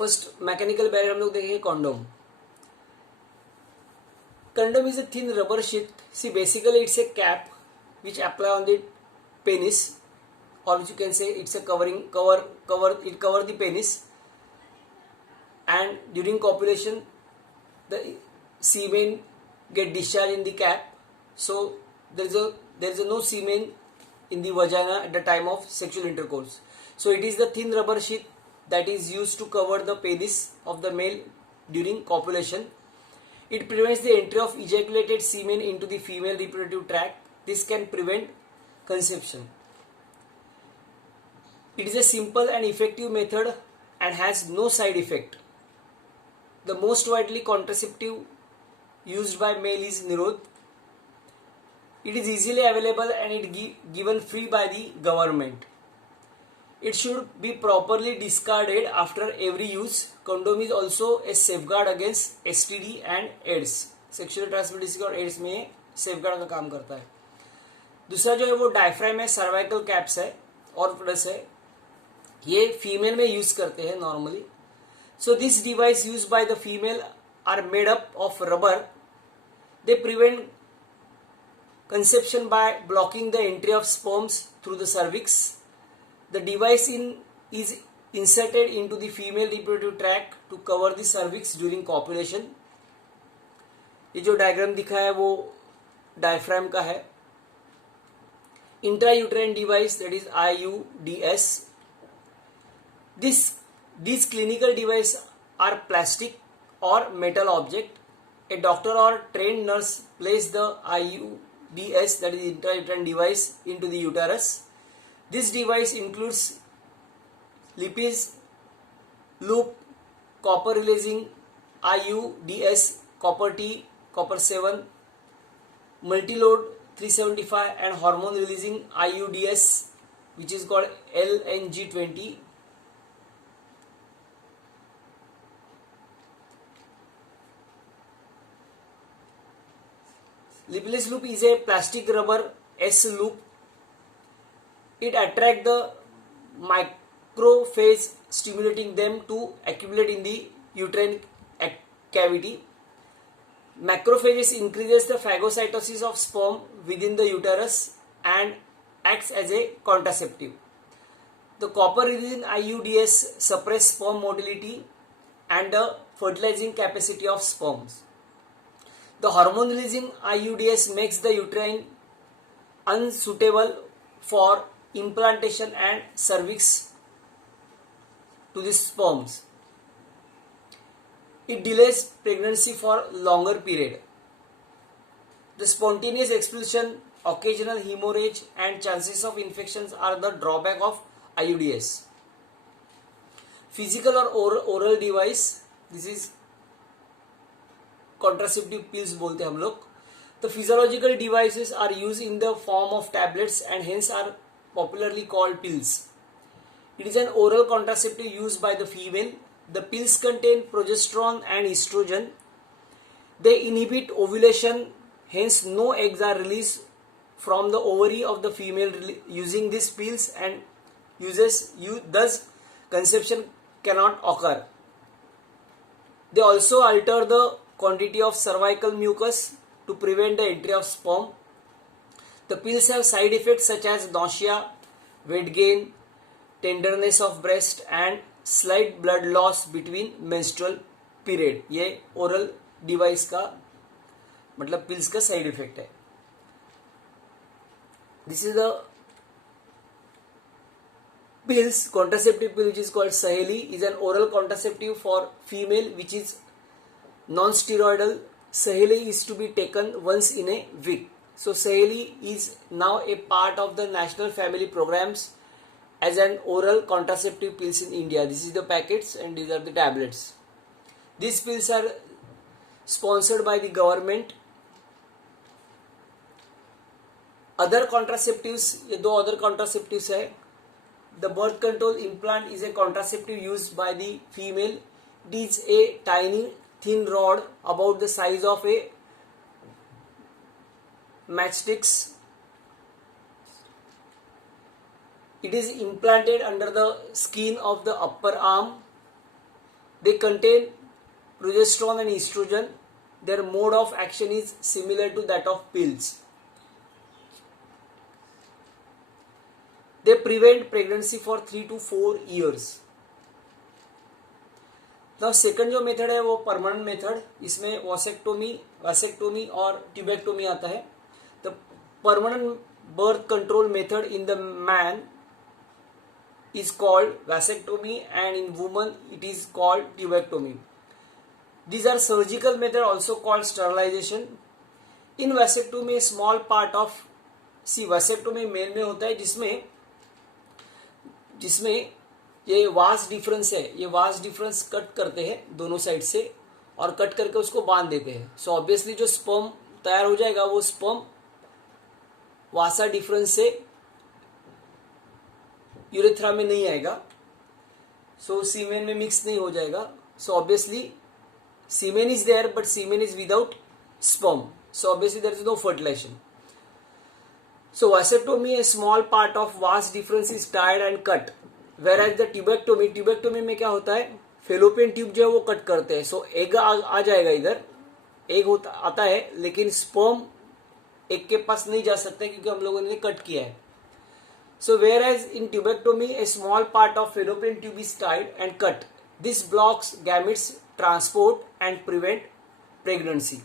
First mechanical barrier हम लोग देखेंगे condom. Condom is a thin rubber sheet. See, basically it's a cap which apply on the penis, or which you can say it's a cover the penis, and during copulation the semen get discharged in the cap. So there is no semen in the vagina at the time of sexual intercourse. So it is the thin rubber sheet that is used to cover the penis of the male during copulation. It prevents the entry of ejaculated semen into the female reproductive tract. This can prevent conception. It is a simple and effective method and has no side effect. The most widely contraceptive used by male is Nirod. It is easily available and it given free by the government. It should be properly discarded after every use. Condom is also a safeguard against STD and AIDS. Sexually transmitted disease और ads में safeguard का काम करता है. दूसरा जो है वो डायफ्राम है, सर्वाइकल कैप्स है और प्लस है. ये फीमेल में यूज करते हैं normally. So this device use by the female are made up of rubber. They prevent conception by blocking the entry of sperms through the cervix. The device is inserted into the female reproductive tract to cover the cervix during copulation. ये जो diagram दिखा है वो diaphragm का है. Intrauterine device, that is IUDS. These clinical devices are plastic or metal object. A doctor or trained nurse place the IUDS, that is intrauterine device, into the uterus. This device includes Lippis loop, copper releasing IUDS, copper T, copper 7, multilode 375 and hormone releasing IUDS, which is called LNG20. Lippis loop is a plastic rubber S loop. It attracts the macrophage, stimulating them to accumulate in the uterine cavity. Macrophages increases the phagocytosis of sperm within the uterus and acts as a contraceptive. The copper releasing IUDS suppress sperm motility and the fertilizing capacity of sperms. The hormone releasing IUDS makes the uterine unsuitable for implantation and cervix to the sperms. It delays pregnancy for longer period. The spontaneous expulsion, occasional hemorrhage and chances of infections are the drawback of IUDS. Physical or oral device, this is contraceptive pills बोलते हैं हम लोग. The physiological devices are used in the form of tablets and hence are popularly called pills. It is an oral contraceptive used by the female. The pills contain progesterone and estrogen. They inhibit ovulation, hence no eggs are released from the ovary of the female using these pills, and thus conception cannot occur. They also alter the quantity of cervical mucus to prevent the entry of sperm. The pills have side effects such as nausea, weight gain, tenderness of breast and slight blood loss between menstrual period. ये oral device का मतलब pills का side effect है. This is the pills, contraceptive pill, which is called Saheli, is an oral contraceptive for female which is non-steroidal. Saheli is to be taken once in a week. So Saheli is now a part of the national family programs as an oral contraceptive pills in India. This is the packets and these are the tablets. These pills are sponsored by the government. Other contraceptives, ये दो other contraceptives है. The birth control implant is a contraceptive used by the female. It is a tiny thin rod about the size of a matchsticks. It is implanted under the skin of the upper arm. They contain progesterone and estrogen. Their mode of action is similar to that of pills. They prevent pregnancy for 3 to 4 years. Now second जो method है वो permanent method, इसमें vasectomy और tubectomy आता है. The permanent birth control method in the man is called vasectomy and in woman it is called tubectomy. These are surgical method also called sterilization. In vasectomy a small part of vasectomy male में होता है जिसमें ये vas deferens है, ये vas deferens cut करते हैं दोनों साइड से और कट करके उसको बांध देते हैं. सो ऑब्वियसली जो स्पर्म तैयार हो जाएगा वो स्पर्म वासा डिफरेंस से यूरेथ्रा में नहीं आएगा. सो सीमेन में मिक्स नहीं हो जाएगा. So obviously semen is there but semen is without sperm. So obviously there is no fertilization. So vasectomy a small part of vas deferens is tied and cut. Whereas the tubectomy में क्या होता है, fallopian tube जो है वो cut करते हैं. सो egg आ जाएगा, इधर एग आता है लेकिन स्पर्म एक के पास नहीं जा सकता क्योंकि हम लोगों ने कट किया है. So whereas in tubectomy a small part of fallopian tube is tied and cut. This blocks gametes transport and prevent pregnancy.